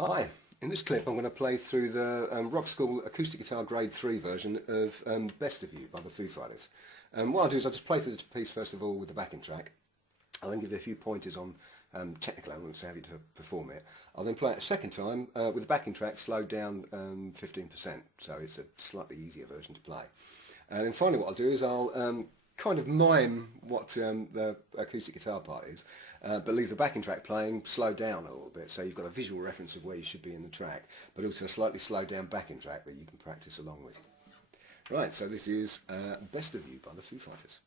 Hi, in this clip I'm going to play through the Rockschool Acoustic Guitar Grade 3 version of Best of You by the Foo Fighters. What I'll do is I'll just play through the piece first of all with the backing track. I'll then give you a few pointers on technical elements, how you to perform it. I'll then play it a second time with the backing track slowed down 15%, so it's a slightly easier version to play. And then finally what I'll do is I'll kind of mime what the acoustic guitar part is, but leave the backing track playing slowed down a little bit, so you've got a visual reference of where you should be in the track, but also a slightly slowed down backing track that you can practice along with. Right, so this is Best of You by the Foo Fighters.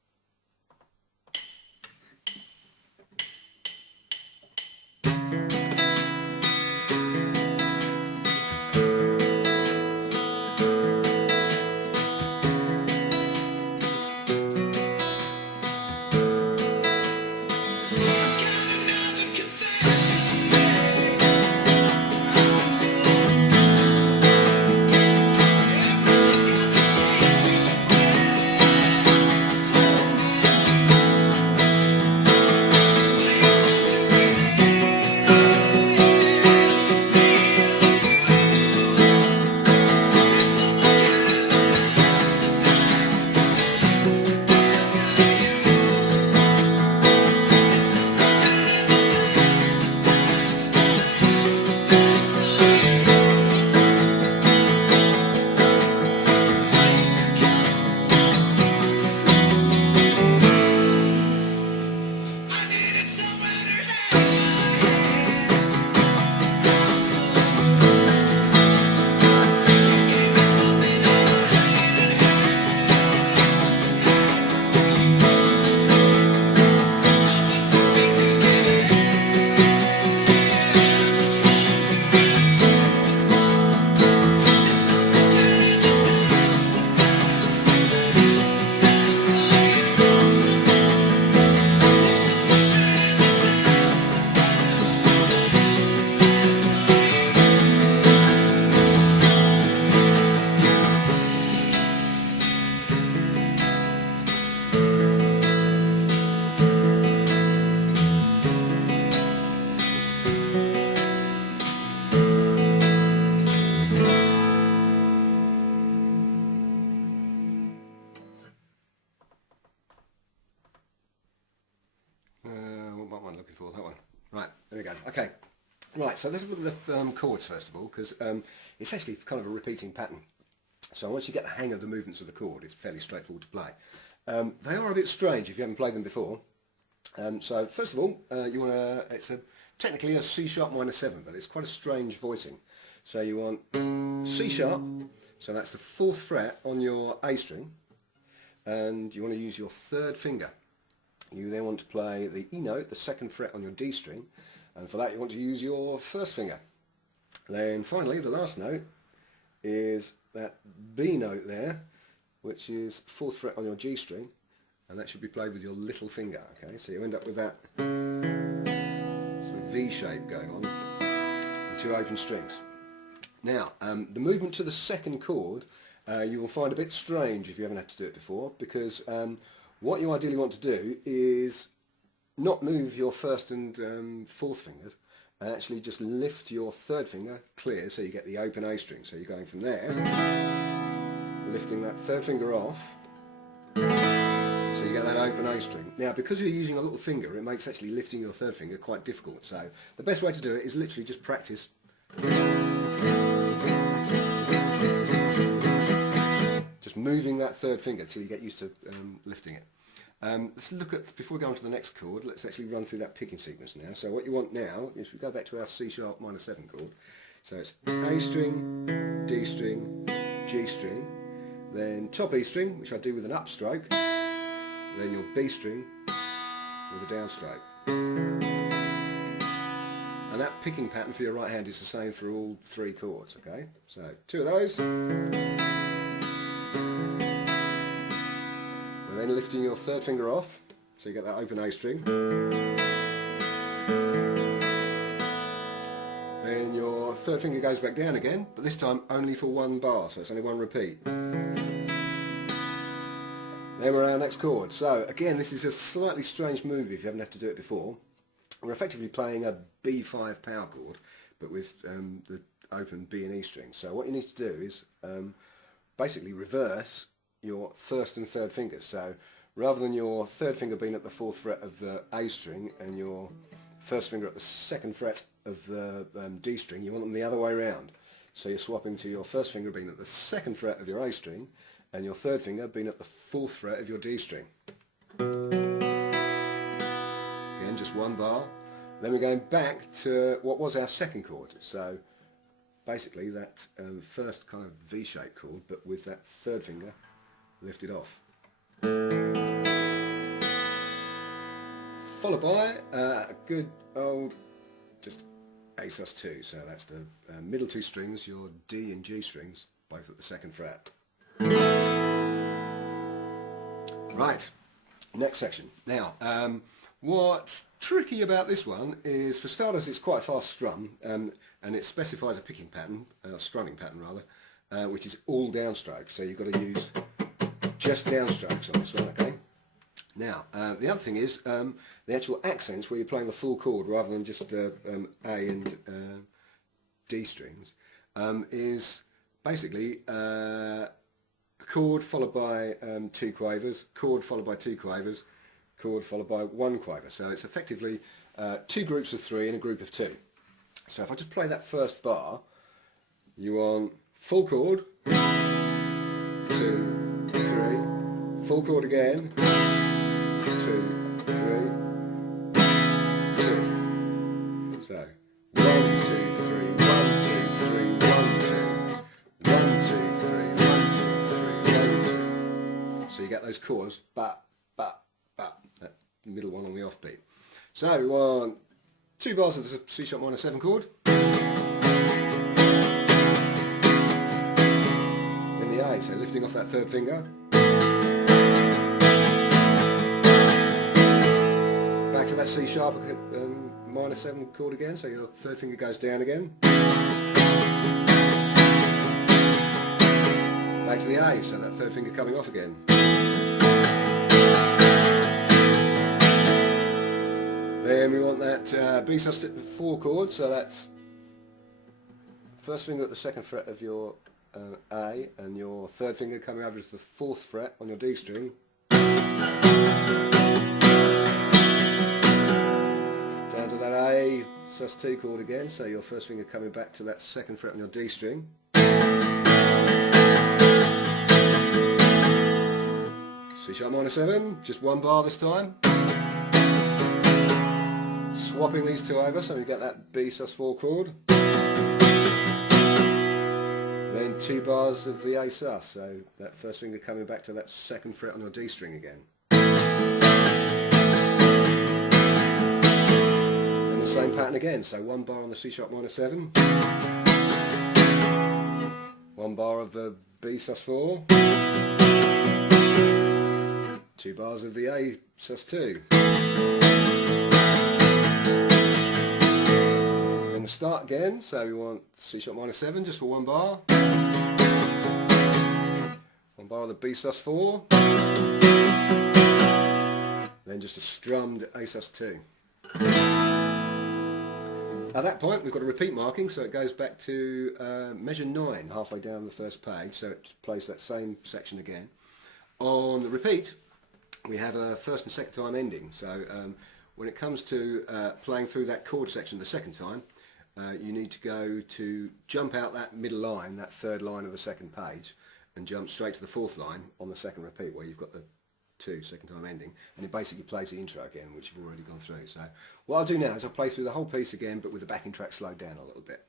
What am I looking for? That one. Right, there we go. Okay. Right, so let's look at the chords first of all, because it's actually kind of a repeating pattern. So once you get the hang of the movements of the chord, it's fairly straightforward to play. They are a bit strange if you haven't played them before. So first of all, you want to, technically a C sharp minor 7, but it's quite a strange voicing. So you want C sharp, so that's the 4th fret on your A string, and you want to use your 3rd finger. You then want to play the E note, the 2nd fret on your D string, and for that you want to use your 1st finger. Then finally the last note is that B note there, which is 4th fret on your G string, and that should be played with your little finger. Okay, so you end up with that sort of V shape going on and 2 open strings. Now the movement to the 2nd chord you will find a bit strange if you haven't had to do it before, because what you ideally want to do is not move your 1st and 4th fingers, and actually just lift your 3rd finger clear so you get the open A string. So you're going from there, lifting that 3rd finger off, so you get that open A string. Now because you're using a little finger, it makes actually lifting your 3rd finger quite difficult. So the best way to do it is literally just practice moving that 3rd finger till you get used to lifting it. Let's look at, before we go on to the next chord, let's actually run through that picking sequence now. So what you want now is we go back to our C sharp minor 7 chord. So it's A string, D string, G string, then top E string, which I do with an upstroke, then your B string with a downstroke. And that picking pattern for your right hand is the same for all 3 chords, okay? So 2 of those. Then lifting your 3rd finger off, so you get that open A string. Then your 3rd finger goes back down again, but this time only for 1 bar, so it's only 1 repeat. Then we're on our next chord. So again, this is a slightly strange move if you haven't had to do it before. We're effectively playing a B5 power chord, but with the open B and E strings. So what you need to do is basically reverse your first and third fingers. So rather than your third finger being at the 4th fret of the A string and your first finger at the 2nd fret of the D string, you want them the other way around. So you're swapping to your first finger being at the 2nd fret of your A string and your third finger being at the 4th fret of your D string. Again, just one bar. Then we're going back to what was our second chord. So basically that first kind of V-shaped chord, but with that third finger lifted off. Followed by a good old just A sus2, so that's the middle two strings, your D and G strings, both at the 2nd fret. Right, next section. Now, what's tricky about this one is, for starters, it's quite a fast strum, and it specifies a picking pattern, strumming pattern rather, which is all downstrokes, so you've got to use just downstrokes on this one, okay? Now, the other thing is the actual accents, where you're playing the full chord rather than just the A and D strings, is basically chord followed by 2 quavers, chord followed by 2 quavers, chord followed by 1 quaver. So it's effectively 2 groups of 3 and a group of 2. So if I just play that first bar, you want full chord, 2, 3, full chord again, 2, 3, 2. So 1, 2, 3, 1, 2, 3, 1, 2, 1, 2, 3, 1, 2, 3, 1, 2. So you get those chords, ba, ba, ba, that middle one on the offbeat. So we want 2 bars of the C sharp minor 7 chord. Then the A, so lifting off that third finger. Back to that C sharp minor 7 chord again, so your third finger goes down again. Back to the A, so that third finger coming off again. Then we want that B sus4 chord, so that's first finger at the 2nd fret of your A and your third finger coming over to the 4th fret on your D string. Down to that A sus2 chord again, so your first finger coming back to that 2nd fret on your D string. C sharp minor 7, just 1 bar this time. Swapping these 2 over, so we get that B sus4 chord. Then 2 bars of the A sus, so that first finger coming back to that 2nd fret on your D string again. And the same pattern again, so 1 bar on the C sharp minor 7, 1 bar of the B sus4, 2 bars of the A sus2. Then the start again, so we want C sharp minor 7 just for 1 bar. 1 bar of the B sus4. Then just a strummed A sus2. At that point we've got a repeat marking, so it goes back to measure 9 halfway down the first page, so it plays that same section again. On the repeat we have a first and second time ending, so when it comes to playing through that chord section the second time, you need to go to jump out that middle line, that third line of the second page, and jump straight to the 4th line on the second repeat where you've got the 2 second time ending, and it basically plays the intro again, which you've already gone through. So what I'll do now is I'll play through the whole piece again, but with the backing track slowed down a little bit.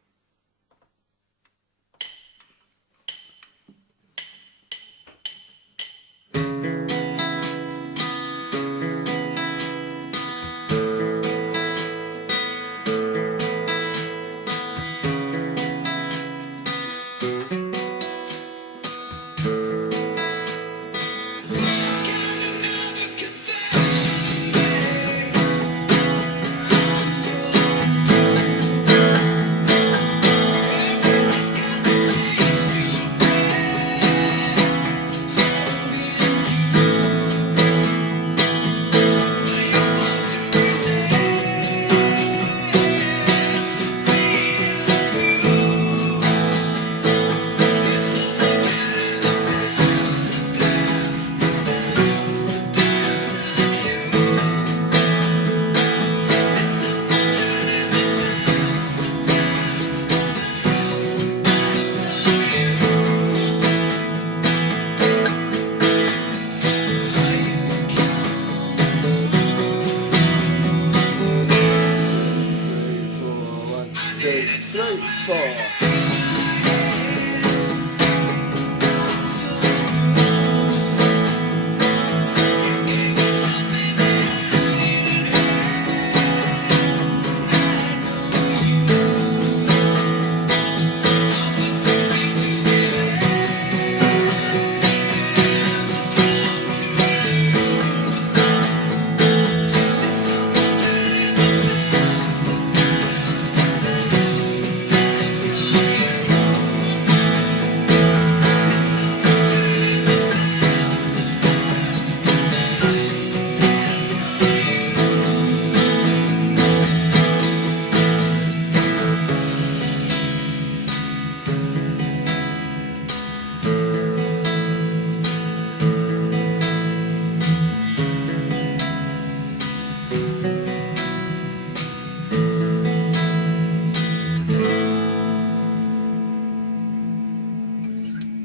3, 4.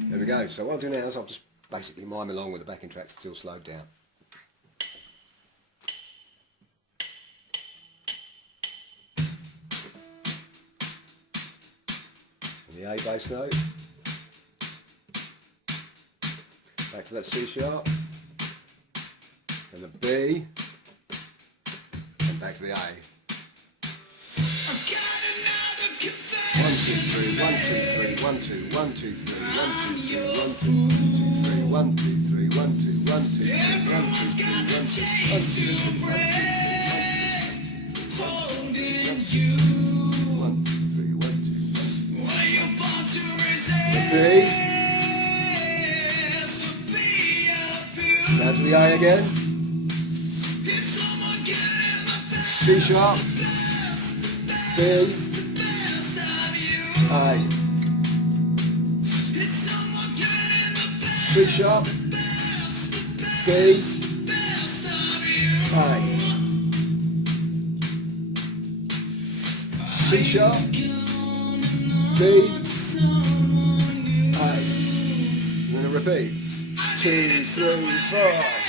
There we go. So what I'll do now is I'll just basically mime along with the backing tracks until slowed down. And the A bass note. Back to that C sharp. And the B. And back to the A. 1, 2, 3, 1, 2, 3, 1, 2, 1, 2, 3, 1, 2, 3, 1, 2, 3, 1, 2, 3, 1, 2, 1, 2, 3, 1, 2, 3, down to the A again. C sharp, B, A, C sharp, B, A, C sharp, B, A. I'm going to repeat. 2, 3, 4.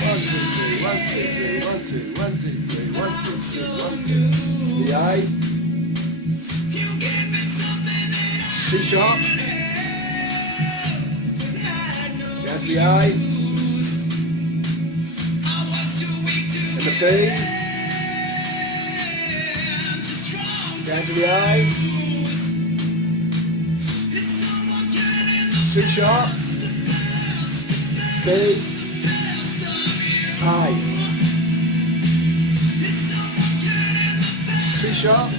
1, 2, 3, 1, 2, 3, 1, 2, 1, 2, 3, 1, 2, 3, 1, 2. The A. C sharp. Down to the A. And the B. Down to the A. C sharp. B, A, C sharp,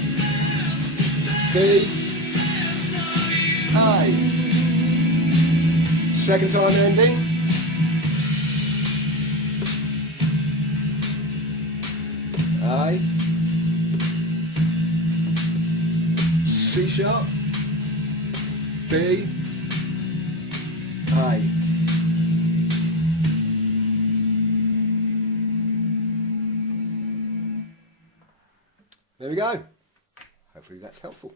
B, A. Second time ending. A, C sharp, B, A. There we go. Hopefully that's helpful.